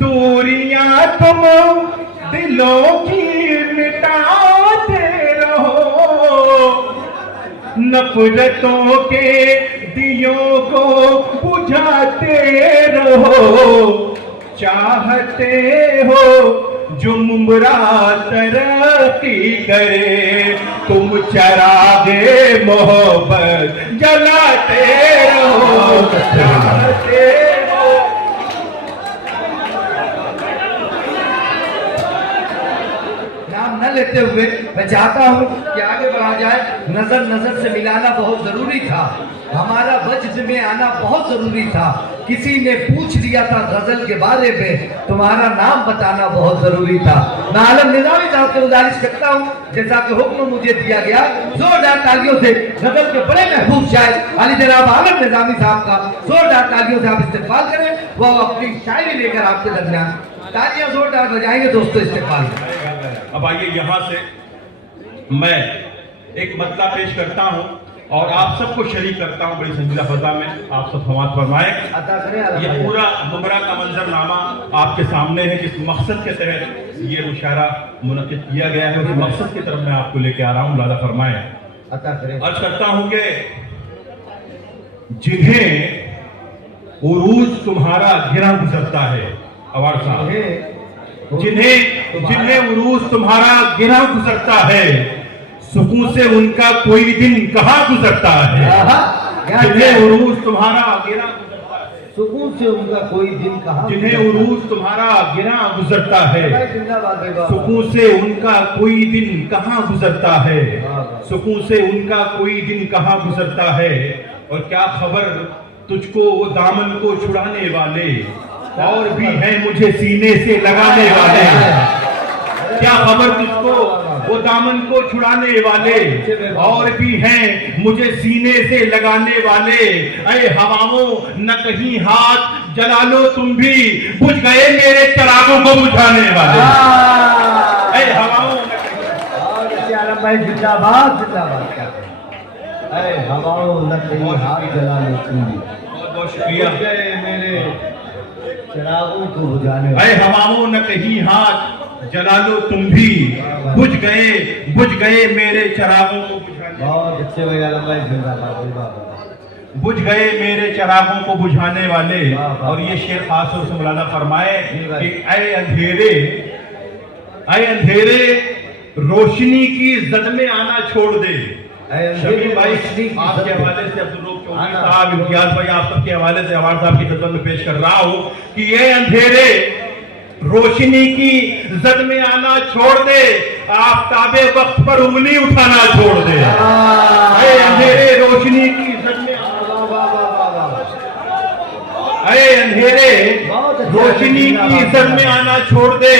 दूरियां तुम दिलों की मिटाते रहो, नफरतों के दियों को बुझाते रहो। चाहते हो जुमरा तरक्की करे, तुम चरागे मोहब्बत जलाते रहो। चाहते हो नाम न लेते हुए मैं चाहता हूँ कि आगे बढ़ा जाए। नजर नजर से मिलाना बहुत जरूरी था, हमारा वजद में आना बहुत जरूरी था। किसी ने पूछ लिया था गजल के बारे में, तुम्हारा नाम बताना बहुत जरूरी था। मैं आलम निजामी साहब से गुजारिश करता हूँ, जैसा कि हुक्म मुझे दिया गया, जोरदार तालियों से गजल के बड़े महबूब शायर अली जनाब आलम निजामी साहब का जोरदार तालियों से आप इस्तेमाल करें। वो अपनी शायरी लेकर आपके दरमियान तालियां जोरदार बजाएंगे दोस्तों, इस्तेमाल। अब आइए यहाँ से मैं एक मतला पेश करता हूँ और आप सबको शरीक करता हूँ बड़ी संजीदा फजा में। आप सब समात फरमाएं। ये पूरा मुमरा का मंजरनामा आपके सामने है, जिस मकसद के तहत ये मुशायरा मुनक़िद किया गया है, उस मकसद की तरफ मैं आपको लेके आ रहा हूँ। लादा फरमाएं। अर्ज करता हूँ कि जिन्हें उरूज तुम्हारा गिरा गुजरता है, अवार्ड साहब, जिन्हें उरूज तुम्हारा गिरा गुजरता है, सुकून से उनका कोई दिन कहाँ गुजरता है। जिन्हें उरूज तुम्हारा गिरा गुजरता है, सुकून से उनका कोई दिन कहाँ, जिन्हें उरूज तुम्हारा गिरा गुजरता है, सुकून से उनका कोई दिन कहाँ गुजरता है। सुकून से उनका कोई दिन कहाँ गुजरता है। और क्या खबर तुझको वो दामन को छुड़ाने वाले और भी हैं मुझे सीने से लगाने वाले। क्या खबर तुझको वो दामन को छुड़ाने वाले और भी हैं मुझे सीने से लगाने वाले। ऐ हवाओं न कहीं हाथ जला लो तुम भी, बुझ गए मेरे चिरागों को बुझाने वाले। ऐ हवाओं भाई जिंदाबाद जिंदाबाद। ऐ हवाओं न कहीं हाथ जला लो तुम भी, बहुत बहुत शुक्रिया। मेरे चिरागों को बुझाने वाले। ऐ हवाओं न कहीं हाथ जला लो तुम भी, बुझ गए मेरे चिरागों को बुझाने। बहुत अच्छे भाई आलम भाई, जिंदाबाद। बुझ गए मेरे चिरागों को बुझाने वाले। और ये शेर खास तौर से मौलाना फरमाए कि ऐ अंधेरे रोशनी की जद में आना छोड़ दे। शमीम भाई आपके हवाले से, अब्दुल रऊफ चौधरी साहब, इम्तियाज भाई, आप सबके हवाले से अवार्ड साहब की खिदमत में पेश कर रहा हूँ कि ये अंधेरे रोशनी की जद में आना छोड़ दे, आफताबे वक्त पर उंगली उठाना छोड़ दे। अरे अंधेरे रोशनी की जद में अंधेरे रोशनी की जद में आना छोड़ दे,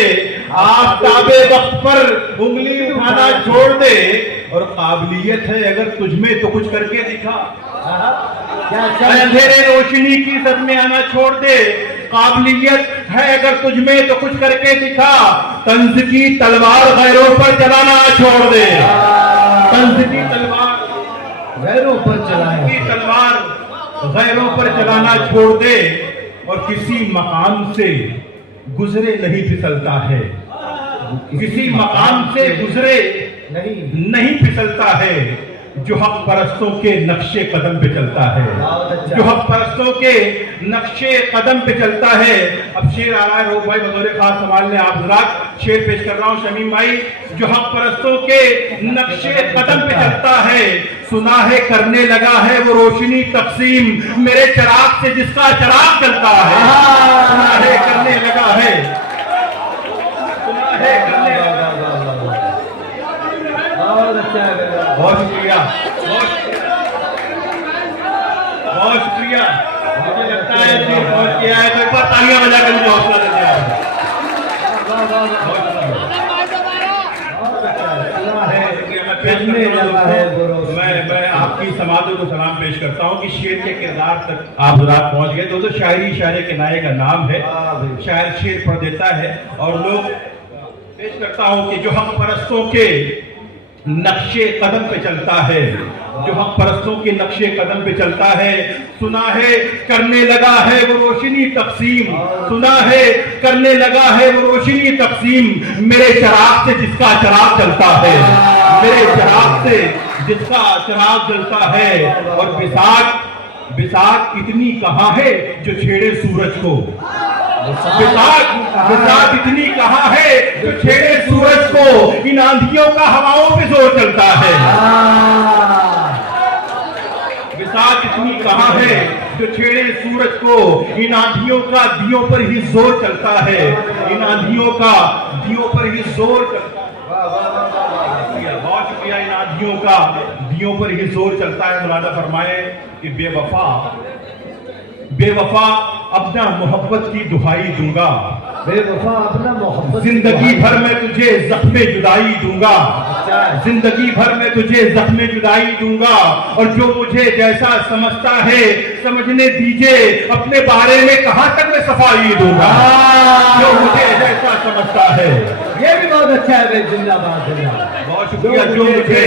आफताबे वक्त पर उंगली उठाना छोड़ दे। और काबिलियत है अगर तुझमें तो कुछ करके दिखा। अंधेरे रोशनी की जद में आना छोड़ दे, काबिलियत है अगर तुझमें तो कुछ करके दिखा। तंज की तलवार गैरों पर चलाना छोड़ दे। तंज की तलवार गैरों पर चलाना, की तलवार गैरों पर चलाना छोड़ दे। और किसी मकाम से गुजरे नहीं फिसलता है, किसी मकाम से गुजरे नहीं फिसलता है, जो हक परस्तों के नक्शे कदम पे चलता है, जो हक परस्तों के नक्शे कदम पे चलता है। अब शेर आ रहा है, रोक भाई बतौर खास सवाल ने आप हजरात शेर पेश कर रहा हूँ शमीम भाई। जो हक परस्तों के नक्शे कदम पे चलता है, सुना है करने लगा है वो रोशनी तकसीम मेरे चिराग से जिसका चिराग चलता है। सुना है करने लगा है, सुना है करने लगा। बहुत शुक्रिया, बहुत शुक्रिया। मुझे लगता है कि बहुत किया है, तो एक बार तालियां बजा कर मुझे हौसला देते हैं। मैं आपकी समाधों को सलाम पेश करता हूँ कि शेर के किरदार तक आप रात पहुंच गए। दोस्तों शायरी शायर के नाये का नाम है, शायर शेर पढ़ देता है और लोग पेश करता हूँ कि जो हक परस्तों के नक्शे कदम पे चलता है, जो हक परस्तों के नक्शे कदम पे चलता है। सुना है करने लगा है वो रोशनी तकसीम, सुना है करने लगा है वो रोशनी तकसीम, मेरे चिराग से जिसका चिराग जलता है, मेरे चिराग से जिसका चिराग जलता है। और बिसात इतनी कहाँ है जो छेड़े सूरज को, बिसात इतनी कहाँ है जो छेड़े सूरज को, इन आंधियों का हवाओं पे जोर चलता है। बिसात इतनी कहाँ है जो छेड़े सूरज को, इन आंधियों का दियों पर ही जोर चलता है, इन आंधियों का दियों पर ही जोर चलता है। बहुत शुक्रिया। इन आंधियों का दियों पर ही जोर चलता है। मुरादा फरमाए कि बेवफा अपना मोहब्बत की दुहाई दूंगा, बेवफा अपना मोहब्बत, जिंदगी भर में तुझे जख्मे जुदाई दूंगा, जिंदगी भर में तुझे जख्मे जुदाई दूंगा। और जो मुझे जैसा समझता है समझने दीजिए, अपने बारे में कहां तक मैं सफाई दूंगा। जो मुझे जैसा समझता है, ये भी बहुत अच्छा है। जिंदाबाद जिंदाबाद। बहुत शुक्रिया। जो मुझे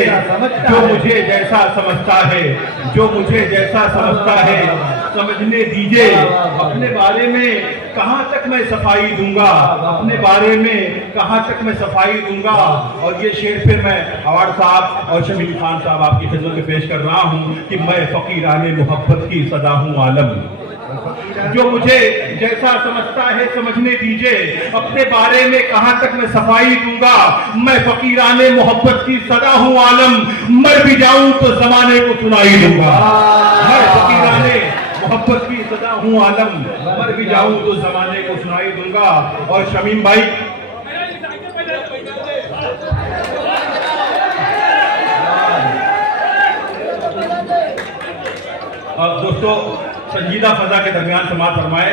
जैसा समझता है, जो मुझे जैसा समझता है समझने दीजिए, अपने बारे में कहां तक मैं सफाई दूंगा, अपने बारे में कहां तक मैं सफाई दूंगा। और ये शेर फिर मैं अवार्ड साहब और शमीम खान साहब आपकी खिदमत में पेश कर रहा हूं कि मैं फकीराने मोहब्बत की सदा हूं आलम। जो मुझे जैसा समझता है समझने दीजिए, अपने बारे में कहां तक मैं सफाई दूंगा, मैं फकीराने मोहब्बत की सदा हूं आलम, मर भी जाऊं तो जमाने को सुनाई दूंगा। मैं फकीराने मोहब्बत की सदा हूं आलम, मर भी जाऊं तो जमाने को सुनाई दूंगा। और शमीम भाई दोस्तों संजीदा फजा के दरमियान समाअत फरमाए।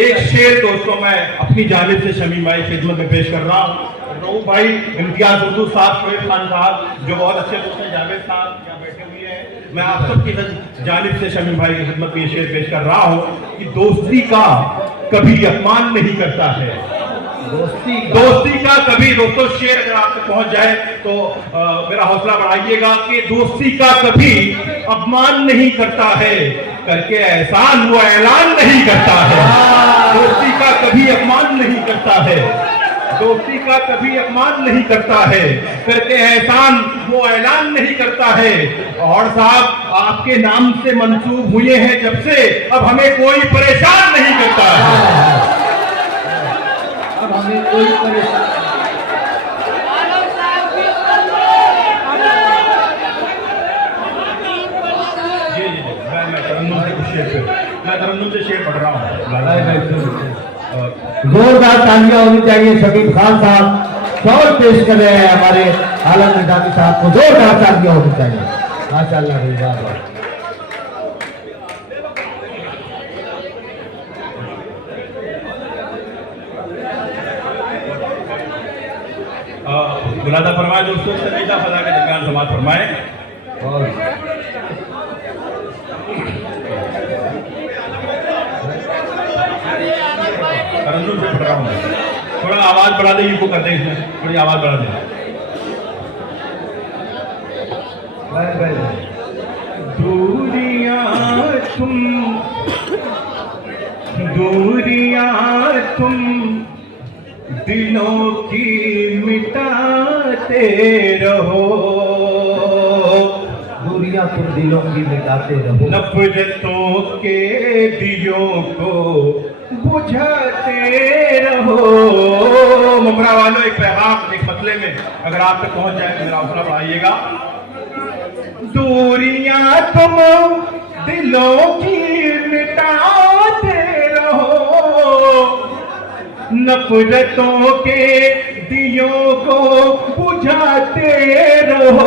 एक शेर दोस्तों मैं अपनी जानिब से शमीम भाई की खिदमत में पेश कर रहा हूँ। रऊफ भाई, इम्तियाज उर्दू साहब, शोएब खान साहब जो बहुत अच्छे दोस्त हैं, जावेद साहब यहाँ बैठे हुए हैं, मैं आप सबकी जानिब से शमीम भाई की खिदमत में ये शेर पेश कर रहा हूँ कि दोस्ती का कभी अपमान नहीं करता है, दोस्ती का कभी। दोस्तों शेर अगर आप तक पहुंच जाए तो मेरा हौसला बढ़ाइएगा कि दोस्ती का कभी अपमान नहीं करता है, करके एहसान वो ऐलान नहीं करता है। दोस्ती का कभी अपमान नहीं करता है, दोस्ती का कभी अपमान नहीं करता है, करके एहसान वो ऐलान नहीं करता है। और साहब आपके नाम से मंसूब हुए हैं जब से, अब हमें कोई परेशान नहीं करता है, अब हमें कोई परेशान। मैं तरन्नुम से शेर पढ़ रहा हूँ। जोरदार तालियां होनी चाहिए। शमीम खान साहब शौर पेश कर रहे हैं हमारे आलम निजामी साहब को, जोरदार तालियां होनी चाहिए। माशाअल्लाह। मुरादा फरमाए दोस्तों, संजीदा फजा के दरमियान समाअत फरमाए। तरन्नुम से पढ़ रहा हूँ, थोड़ा आवाज बढ़ा दे, यूको कर दे, इसमें थोड़ी आवाज बढ़ा दे। दूरियां तुम दिलों की मिटाते रहो, दूरियां तुम दिलों की मिटाते रहो, नफरतों के दियों को बुझाते रहो। मुमरा वालों एक पैगाम एक मसले में अगर आप तक पहुंच जाए मेरा हौसला बढ़ाइएगा। दूरियां तुम दिलों की मिटाते रहो, नफरतों के दियों को बुझाते रहो,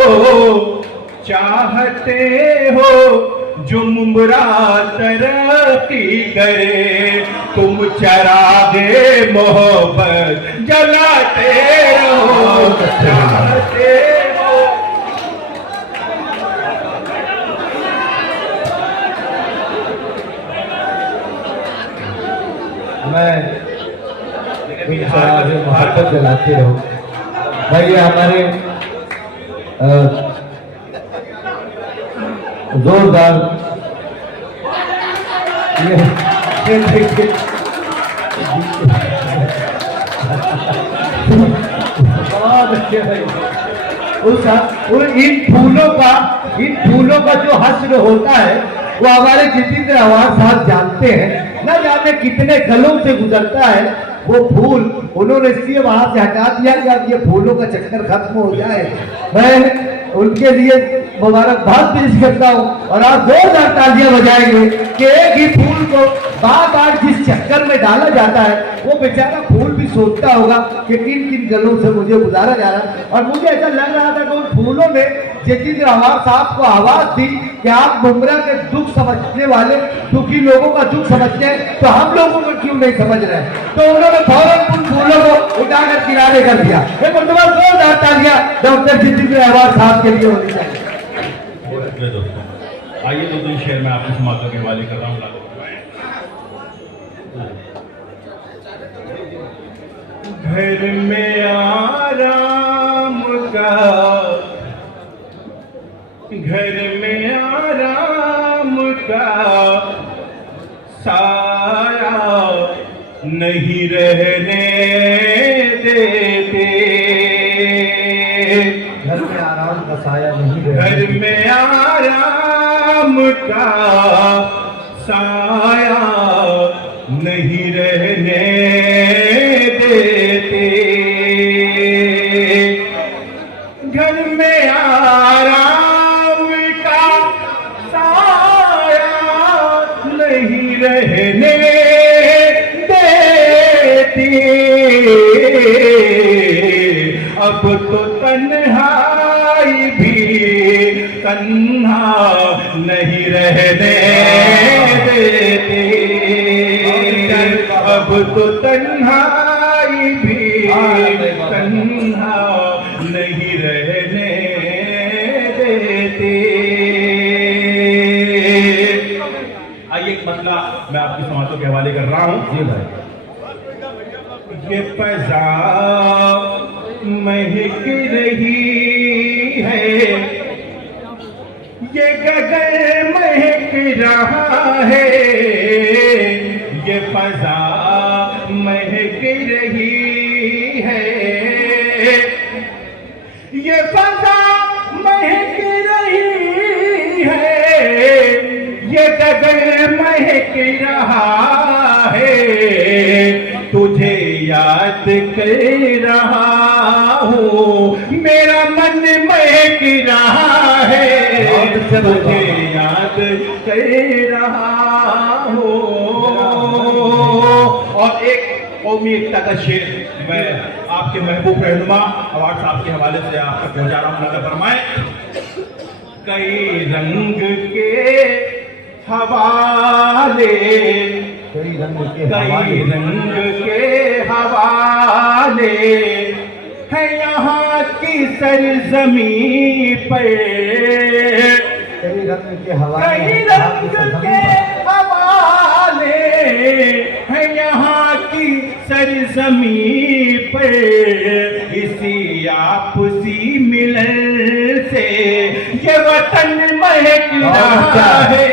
चाहते हो जो मुमरा तरक्की करे, तुम चरागे मोहब्बत जलाते रहो, चाहते हो। मैं मोहब्बत जलाते रहो भाई। हमारे जोरदार। ये देखिए बहुत अच्छे भाई। इन फूलों का जो हश्र होता है वो हमारे जितेंद्र आवाज साहब जानते हैं। न जाने कितने गलों से गुजरता है वो फूल। उन्होंने इसलिए वहां से हटा दिया कि अब ये फूलों का चक्कर खत्म हो जाए। मैं उनके लिए मुबारकबाद पेश करता हूँ और आप जोरदार तालियां बजाएंगे कि एक ही फूल को बार बार जिस चक्कर में डाला जाता है वो बेचारा फूल भी सोचता होगा कि किन किन गलों से मुझे गुजारा जा रहा है। और मुझे ऐसा लग रहा था कि उन फूलों ने जितेंद्र आवाज साहब को आवाज दी कि आप मुमरा के दुख समझने वाले दुखी लोगों का दुख समझते हैं तो हम लोगों को क्यों नहीं समझ रहे हैं। तो उन्होंने फौरन उन फूलों को उठाकर किनारे कर दिया। एक मरतबा जोरदार तालियां डॉक्टर जितेंद्र आवाज साहब के लिए होनी चाहिए। दोस्तों आइए दो तीन शेर में आपको समातों के हवाले कर रहा हूँ। घर में आराम का, घर में आराम का साया नहीं रहने देते। घर में आराम का साया नहीं रहने, घर में आराम का साया नहीं रहने देते। घर में आराम का साया नहीं रहने देती। अब तो तन्हाई भी तन्हा नहीं रहने देती। अब तो तन्हाई भी तन्हा नहीं रहने देती। आइए एक मसला मैं आपकी समातों के हवाले कर रहा हूँ। जी भाई। ये फजा महक रही है, ये गगन महक रहा है। ये फजा महक रही है, ये फजा महक रही है, ये गगन महक रहा है। तुझे याद कर रहा हूँ, मेरा मन महक रहा है। तुझे याद कर रहा हूँ। और एक कौमी एकता का शेर मैं आपके महबूब रहनुमा अवार्ड साहब के हवाले से आप तक पहुंचा रहा हूँ। नजर फरमाए। कई रंग के हवाले, कई रंग के हवाले है यहाँ की सरजमी पर। कई रंग के हवाले, कई रंग के हवाले है यहाँ की सरजमी पर। इसी आपसी मिलन से ये वतन महक रहा है।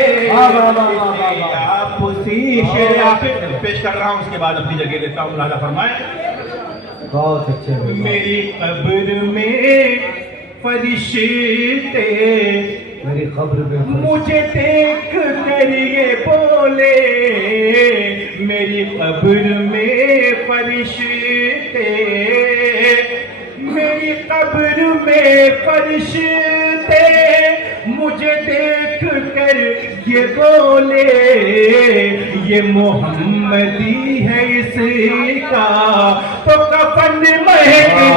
आपसी शेर आपसे पेश कर रहा हूँ, उसके बाद अपनी जगह लेता हूँ। मुलाजा फरमाए। बहुत अच्छे। मेरी कब्र में फरिश्ते, मेरी कब्र में मुझे देख कर ये बोले। मेरी कब्र में फरिश्ते, मेरी कब्र में फरिश्ते मुझे देख कर ये बोले। ये मोहम्मदी है इसका तो कफन महक